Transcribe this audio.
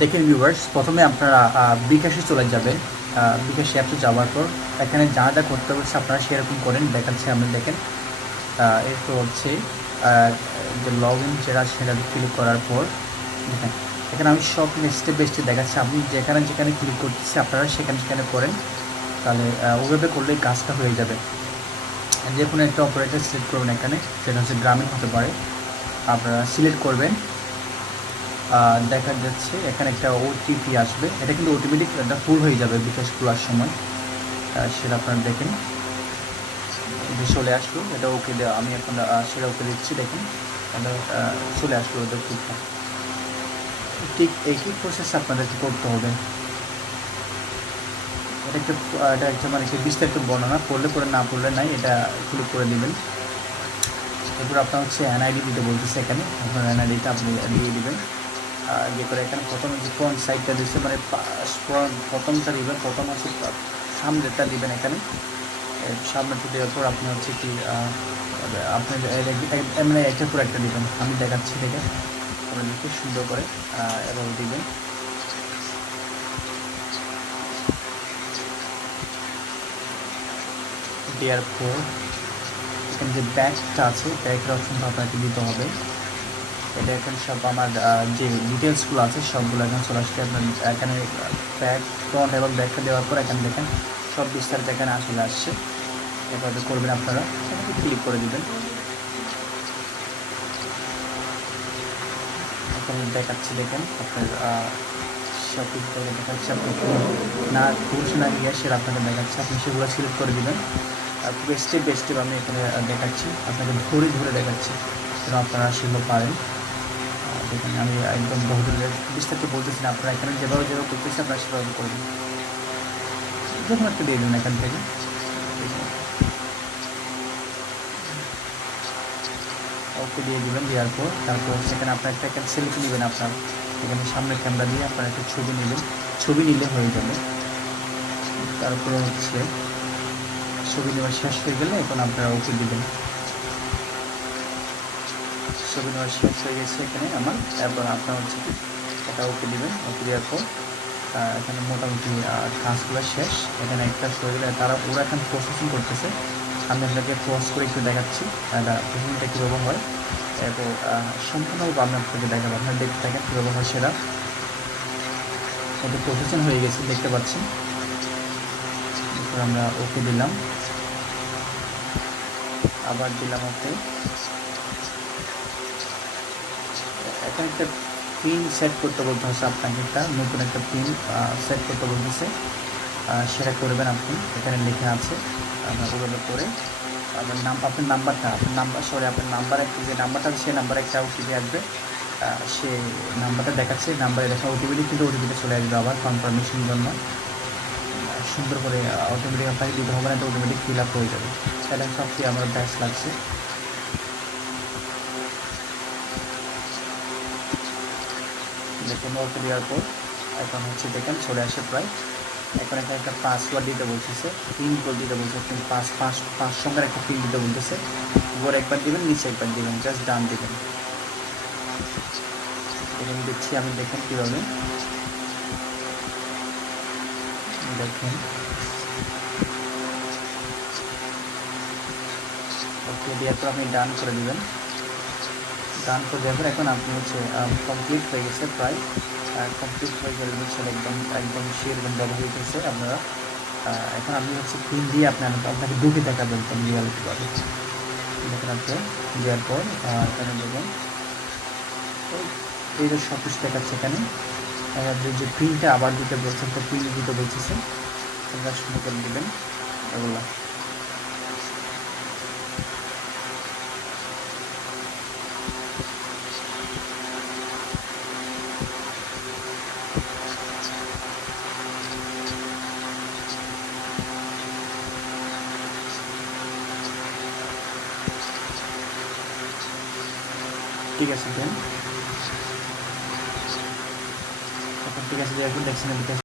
দেখেন ভিউয়ার্স প্রথমে আপনারা বিকাশে চলে যাবেন। বিকাশে অ্যাপে যাওয়ার পর এখানে যা যা করতে হচ্ছে আপনারা সেরকম করেন দেখাচ্ছে আপনি দেখেন। এরপর হচ্ছে যে লগ ইন যেটা সেটা ক্লিক করার পর দেখেন এখানে আমি সব স্টেপ বাই স্টেপ দেখাচ্ছি। আপনি যেখানে যেখানে ক্লিক করতেছি আপনারা সেখানে সেখানে করেন। তাহলে আহ, ওইভাবে করলে কাজটা হয়ে যাবে। যে কোনো একটা অপারেটার সিলেক্ট করবেন এখানে সেটা হচ্ছে গ্রামীণ হতে পারে। আপনারা সিলেক্ট করবেন। দেখা যাচ্ছে, এখানে একটা ওটিপি আসবে। এটা কিন্তু অটোমেটিক এটা ফুল হয়ে যাবে বিকাশ খোলার সময়। সেটা আপনারা দেখেন। যে চলে আসলো, এটা ওকে দেওয়া, আমি এখন সেটা ওকে দিচ্ছি, দেখুন। চলে আসলো ওদের ঠিকঠাক ঠিক একই প্রসেস আপনাদেরকে করতে হবে। এটা একটা এটা একটা মানে কি বিস্তারিত বর্ণনা, পড়লে পরে না পড়লে নাই, এটা ক্লিক করে দিবেন। এরপর আপনার হচ্ছে এনআইডি দিতে বলতেছে এখানে। আপনার এনআইডিটা আপনি দিয়ে দিবেন। ইয়ে করে এখানে প্রথম ফ্রন্ট সাইডটা দিচ্ছে মানে প্রথমটা দিবেন, প্রথম হচ্ছে সামনেরটা দিবেন এখানে। সামনেটা দেওয়ার পর আপনি হচ্ছে কি আপনি মানে একটা পর একটা দিবেন। আমি দেখাচ্ছি দেখে। আপনাদেরকে সুন্দর করে এভাবে দিবেন। দেওয়ার পর এখানে যে ব্যাগটা আছে ব্যাগের অপশনটা আপনাকে দিতে হবে। এটা এখন সব আমার যে ডিটেলসগুলো আছে, সবগুলো এখন চলে আসবে আপনার, এখানে ব্যাগ ফ্রন্ট এবং ব্যাগটা দেওয়ার পর এখানে দেখেন, সব বিস্তারিত এখানে আসলে আসছে। এভাবে করবেন আপনারা। ক্লিক করে দেবেন। এখন দেখাচ্ছি, দেখেন, আপনার কিছু করে দেখাচ্ছে আপনি না পুরুষ না গিয়ে সেটা আপনাকে দেখাচ্ছে। আপনি সেগুলো সিলেক্ট করে দেবেন। পুরো স্টেপ আমি এখানে দেখাচ্ছি। আপনাকে ধরে ধরে দেখাচ্ছি। আপনারা সেগুলো পারেন। দেখেন আমি একদম বহুদূরের বিস্তারিত বলতেছি না, আপনারা এখানে যেভাবে যেভাবে করতেছি আপনারা সেভাবে করবেন। যখন একটা দিয়ে দিন এখান থেকে। ওকে দিয়ে দিবেন দেওয়ার পর তারপর সেখানে আপনার একটা এখানে সেলফি নেবেন আপনার। এখানে সামনে ক্যামেরা দিয়ে আপনার একটা ছবি নেবেন। ছবি নিলে হয়ে যাবে। তারপরে হচ্ছে ছবি নেওয়া শেষ হয়ে গেলে এখন আপনারা ওকে দিবেন। ছবি নেওয়া শেষ হয়ে গেছে এখানে আমার। এরপর আপনার হচ্ছে এটা ওকে দিবেন ওকে দেওয়ার পর এখানে মোটামুটি কাজগুলো শেষ। এখানে একটা গেলে তারা ওরা এখন প্রসেসিং করতেছে। আমি আপনাকে ক্রস করে একটু দেখাচ্ছি প্রসেসিংটা কীভাবে হয় আহ, সম্পূর্ণভাবে আমি আপনাকে দেখাবো। আপনার দেখতে থাকেন কীভাবে হয় সেটা। ওদের প্রসেসিং হয়ে গেছে দেখতে এরপর আমরা ওকে দিলাম। আবার দিলাম ওকে এখানে একটা পিন সেট করতে বলতে হচ্ছে আপনাকে, একটা নতুন একটা পিন সেট করতে বলতেছে। সেটা করবেন আপনি, এখানে লেখা আছে। আপনার ওগুলো করে। আপনার নাম, আপনার নাম্বারটা, আপনার নাম্বার সরি আপনার নাম্বার একটা, যে নাম্বারটা আছে, সেই নাম্বারে একটা ওটিপি আসবে। সে নাম্বারটা দেখাচ্ছে নাম্বারে দেখা ওটিপিটি কিন্তু ওটিপিতে চলে আসবে আবার কনফার্মেশনের জন্য। সুন্দর করে অটোমেটিক আপনাকে দিতে হবে, না তো অটোমেটিক ফিল আপ হয়ে যাবে। সেটা সবচেয়ে আমার ব্যাস লাগছে। দেখুন ওকে দেওয়ার পর এখন হচ্ছে দেখেন চলে আসে প্রায়। এখন এখানে একটা পাসওয়ার্ড দিতে বলতেছে পিন কোড দিতে বলছে পাঁচ পাঁচ পাঁচ সংখ্যার একটা পিন দিতে বলতেছে। উপরে একবার দিবেন, নিচে একবার দিবেন জাস্ট ডান দিবেন। এখানে দিচ্ছি আমি দেখেন কীভাবে। দেখুন। ওকে দেওয়ার পর আপনি ডান করে দিবেন। ডান করে দেওয়ার এখন আপনি হচ্ছে কমপ্লিট হয়ে গেছে প্রায় কমপ্লিট হয়ে গেলে হচ্ছে একদম একদম সেরকম ব্যবহার হইতেছে আপনারা আহ, এখন আপনি হচ্ছে পিন দিয়ে আপনি আপনাকে ঢুকে দেখাবেন একদম রিয়ালিটি পাবে দেখেন আপনি দেওয়ার পর এখানে দেখুন। এইটা সব কিছু দেখাচ্ছে এখানে। আপনি যে প্রিন্টটা আবার দিতে বলছেন তো প্রিন্ট দিতে বলতেছে আপনারা শুরু করে দেবেন। এগুলো ঠিক আছে দেন। ঠিক আছে দেখুন দেখছেন